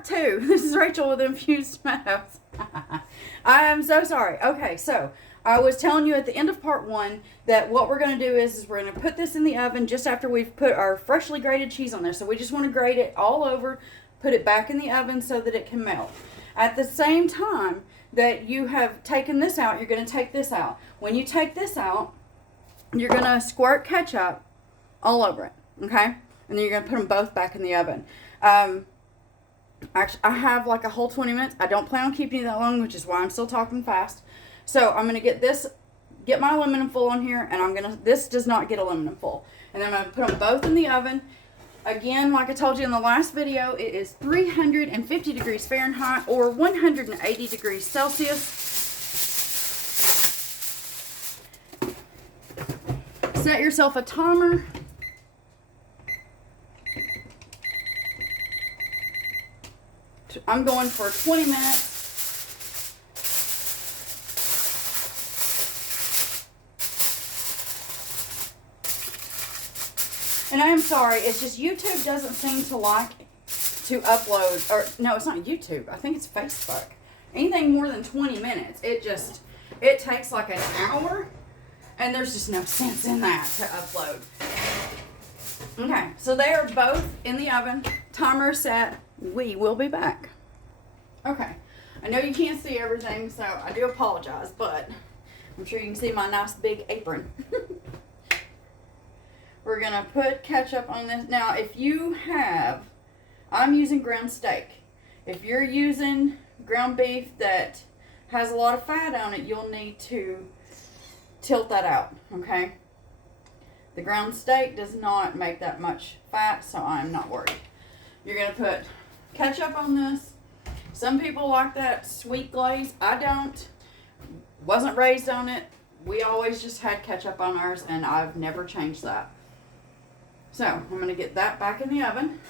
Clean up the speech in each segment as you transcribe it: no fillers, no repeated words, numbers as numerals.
part 2. This is Rachel with Infused Tomatoes. I am so sorry. Okay, so I was telling you at the end of part 1 that what we're going to do is we're going to put this in the oven just after we've put our freshly grated cheese on there. So we just want to grate it all over, put it back in the oven so that it can melt. At the same time that you have taken this out, you're going to take this out. When you take this out, you're going to squirt ketchup all over it, okay? And then you're going to put them both back in the oven. Actually, I have like a whole 20 minutes. I don't plan on keeping it that long, which is why I'm still talking fast. So I'm going to get my aluminum foil on here, and this does not get aluminum foil. And then I'm going to put them both in the oven. Again, like I told you in the last video, it is 350 degrees Fahrenheit or 180 degrees Celsius. Set yourself a timer. I'm going for 20 minutes. And I am sorry, it's just YouTube doesn't seem to like to upload, or no, it's not YouTube. I think it's Facebook. Anything more than 20 minutes, it takes like an hour, and there's just no sense in that to upload. Okay, so they are both in the oven. Timer set. We will be back. Okay, I know you can't see everything, so I do apologize, but I'm sure you can see my nice big apron. We're going to put ketchup on this. Now, if you have, I'm using ground steak. If you're using ground beef that has a lot of fat on it, you'll need to tilt that out, okay? The ground steak does not make that much fat, so I'm not worried. You're going to put ketchup on this. Some people like that sweet glaze. I don't. Wasn't raised on it. We always just had ketchup on ours, and I've never changed that. So, I'm going to get that back in the oven.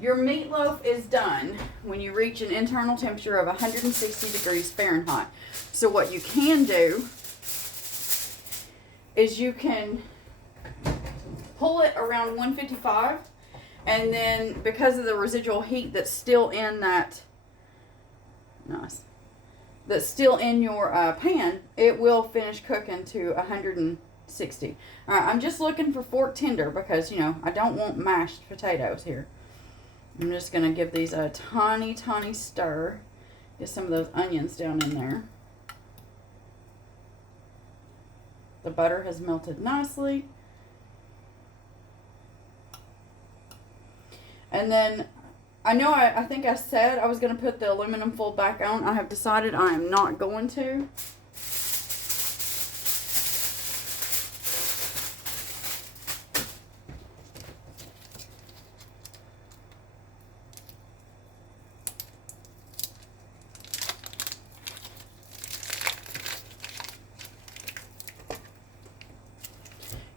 Your meatloaf is done when you reach an internal temperature of 160 degrees Fahrenheit. So, what you can do is you can pull it around 155, and then because of the residual heat that's still in that's still in your pan, it will finish cooking to 160. All right, I'm just looking for fork tender because, I don't want mashed potatoes here. I'm just going to give these a tiny, tiny stir. Get some of those onions down in there. The butter has melted nicely. And then, I think I said I was going to put the aluminum foil back on. I have decided I am not going to.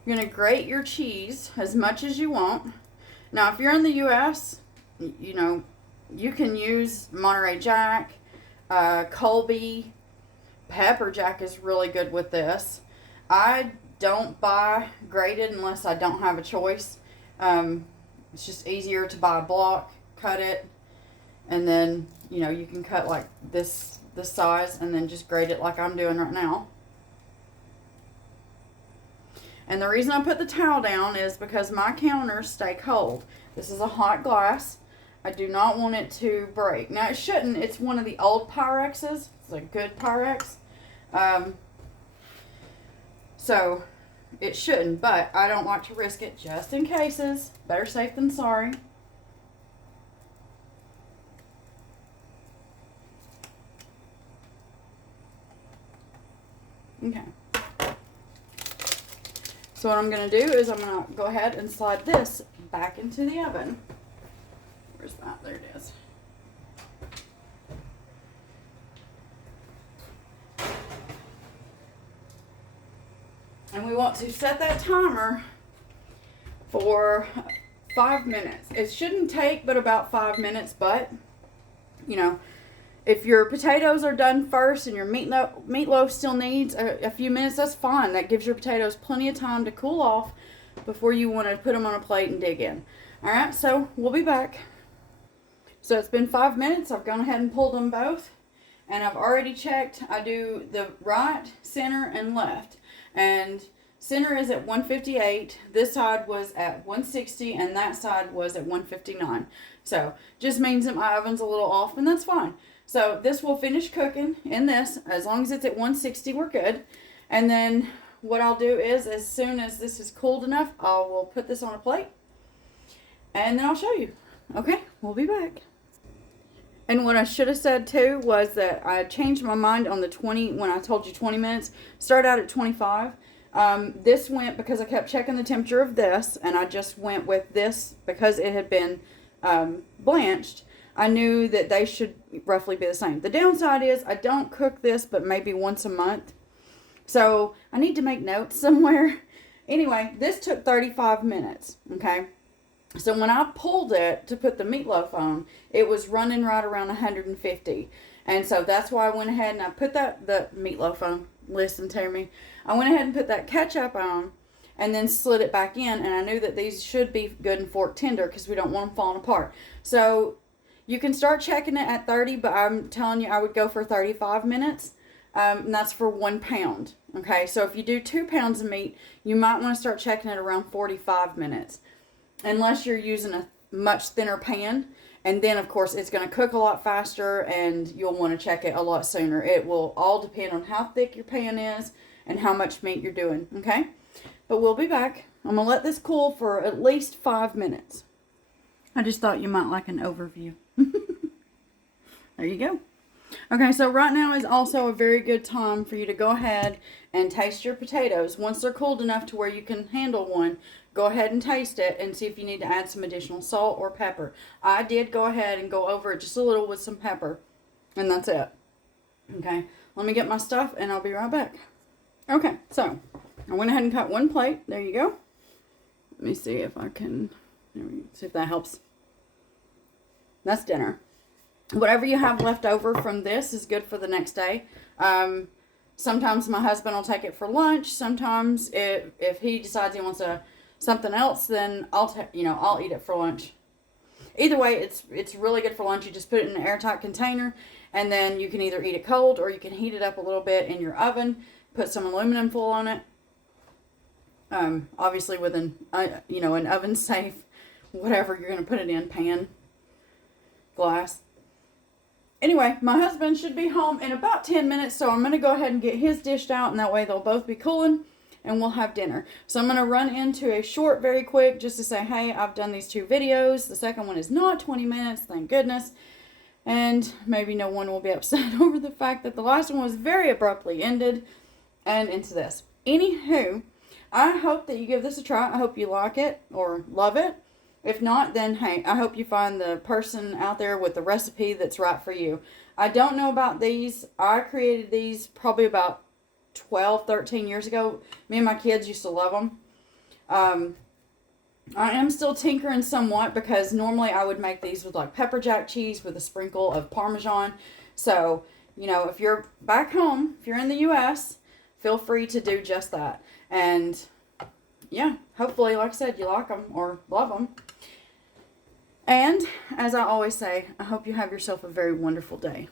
You're going to grate your cheese as much as you want. Now, if you're in the U.S., you can use Monterey Jack, Colby. Pepper Jack is really good with this. I don't buy grated unless I don't have a choice. It's just easier to buy a block, cut it, and then, you can cut like this size and then just grate it like I'm doing right now. And the reason I put the towel down is because my counters stay cold. This is a hot glass. I do not want it to break. Now, it shouldn't. It's one of the old Pyrexes. It's a good Pyrex. So, it shouldn't. But I don't like to risk it just in cases. Better safe than sorry. Okay. So what I'm going to do is I'm going to go ahead and slide this back into the oven. Where's that? There it is. And we want to set that timer for 5 minutes. It shouldn't take but about 5 minutes, but, if your potatoes are done first and your meatloaf still needs a few minutes, that's fine. That gives your potatoes plenty of time to cool off before you want to put them on a plate and dig in. All right, so we'll be back. So it's been 5 minutes. I've gone ahead and pulled them both. And I've already checked. I do the right, center, and left. And center is at 158. This side was at 160, and that side was at 159. So just means that my oven's a little off, and that's fine. So this will finish cooking in this. As long as it's at 160, we're good. And then what I'll do is, as soon as this is cooled enough, I will put this on a plate. And then I'll show you. Okay, we'll be back. And what I should have said too was that I changed my mind on the 20, when I told you 20 minutes. Start out at 25. This went because I kept checking the temperature of this, and I just went with this because it had been blanched. I knew that they should roughly be the same. The downside is I don't cook this but maybe once a month. So I need to make notes somewhere. Anyway, this took 35 minutes, okay? So when I pulled it to put the meatloaf on, it was running right around 150. And so that's why I went ahead and I put the meatloaf on. Listen to me. I went ahead and put that ketchup on and then slid it back in. And I knew that these should be good and fork tender because we don't want them falling apart. So you can start checking it at 30, but I'm telling you I would go for 35 minutes. And that's for 1 pound. Okay, so if you do 2 pounds of meat, you might want to start checking it around 45 minutes. Unless you're using a much thinner pan. And then, of course, it's going to cook a lot faster and you'll want to check it a lot sooner. It will all depend on how thick your pan is and how much meat you're doing, okay? But we'll be back. I'm going to let this cool for at least 5 minutes. I just thought you might like an overview. There you go. Okay, so right now is also a very good time for you to go ahead and taste your potatoes. Once they're cooled enough to where you can handle one, go ahead and taste it and see if you need to add some additional salt or pepper. I did go ahead and go over it just a little with some pepper, and that's it. Okay, let me get my stuff and I'll be right back. Okay, so I went ahead and cut one plate. There you go. Let me see if I can, see if that helps. That's dinner. Whatever you have left over from this is good for the next day. Sometimes my husband will take it for lunch. Sometimes if he decides he wants something else, then I'll eat it for lunch. Either way, it's really good for lunch. You just put it in an airtight container, and then you can either eat it cold or you can heat it up a little bit in your oven. Put some aluminum foil on it. Obviously with an oven safe, whatever you're going to put it in, pan, glass. Anyway, my husband should be home in about 10 minutes, so I'm going to go ahead and get his dished out, and that way they'll both be cooling, and we'll have dinner. So I'm going to run into a short, very quick, just to say, hey, I've done these 2 videos. The second one is not 20 minutes, thank goodness. And maybe no one will be upset over the fact that the last one was very abruptly ended, and into this. Anywho, I hope that you give this a try. I hope you like it or love it. If not, then hey, I hope you find the person out there with the recipe that's right for you. I don't know about these. I created these probably about 12, 13 years ago. Me and my kids used to love them. I am still tinkering somewhat because normally I would make these with like pepper jack cheese with a sprinkle of Parmesan. So, if you're back home, if you're in the U.S., feel free to do just that. And yeah, hopefully, like I said, you like them or love them. And as I always say, I hope you have yourself a very wonderful day.